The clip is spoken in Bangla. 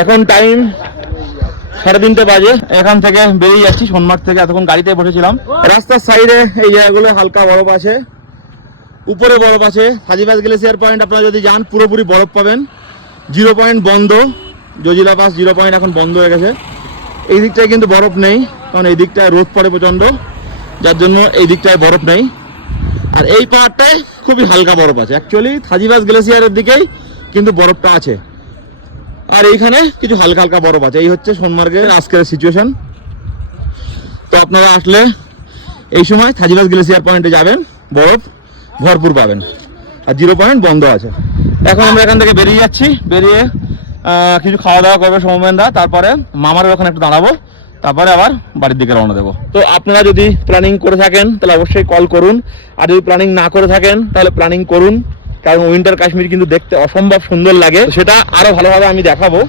এখন টাইম 3:30 বাজে। এখান থেকে বেরিয়ে যাচ্ছি সোনমার্গ থেকে। এতক্ষণ গাড়িতে বসেছিলাম। রাস্তার সাইডে এই জায়গাগুলো হালকা বরফ আছে, উপরে বরফ আছে। হাজিবাজ গ্লেসিয়ার পয়েন্ট আপনারা যদি যান পুরোপুরি বরফ পাবেন। 0 পয়েন্ট বন্ধ, জজিলা পাস 0 পয়েন্ট এখন বন্ধ হয়ে গেছে। এই দিকটায় কিন্তু বরফ নেই, কারণ এই দিকটায় রোদ পড়ে প্রচণ্ড, যার জন্য এই দিকটায় বরফ নেই। আর এই পাহাড়টায় খুবই হালকা বরফ আছে। অ্যাকচুয়ালি হাজিবাজ গ্লেসিয়ারের দিকেই কিন্তু বরফটা আছে, আর এইখানে কিছু হালকা হালকা বরফ আছে। এই হচ্ছে সোনমার্গের আজকের সিচুয়েশন। তো আপনারা আসলে এই সময় হাজিবাজ গ্লেসিয়ার পয়েন্টে যাবেন, বরফ ভরপুর পাবেন। আর 0 পয়েন্ট বন্ধ আছে। এখন আমরা এখান থেকে বেরিয়ে যাচ্ছি। বেরিয়ে কিছু খাওয়া দাওয়া করবে সৌমেনদা, তারপরে মামার ওখানে একটু দাঁড়াবো, তারপরে আবার বাড়ির দিকে রওনা দেবো। তো আপনারা যদি প্ল্যানিং করে থাকেন তাহলে অবশ্যই কল করুন, আর যদি প্ল্যানিং না করে থাকেন তাহলে প্ল্যানিং করুন, কারণ উইন্টার কাশ্মীর কিন্তু দেখতে অসম্ভব সুন্দর লাগে। সেটা আরো ভালোভাবে আমি দেখাবো।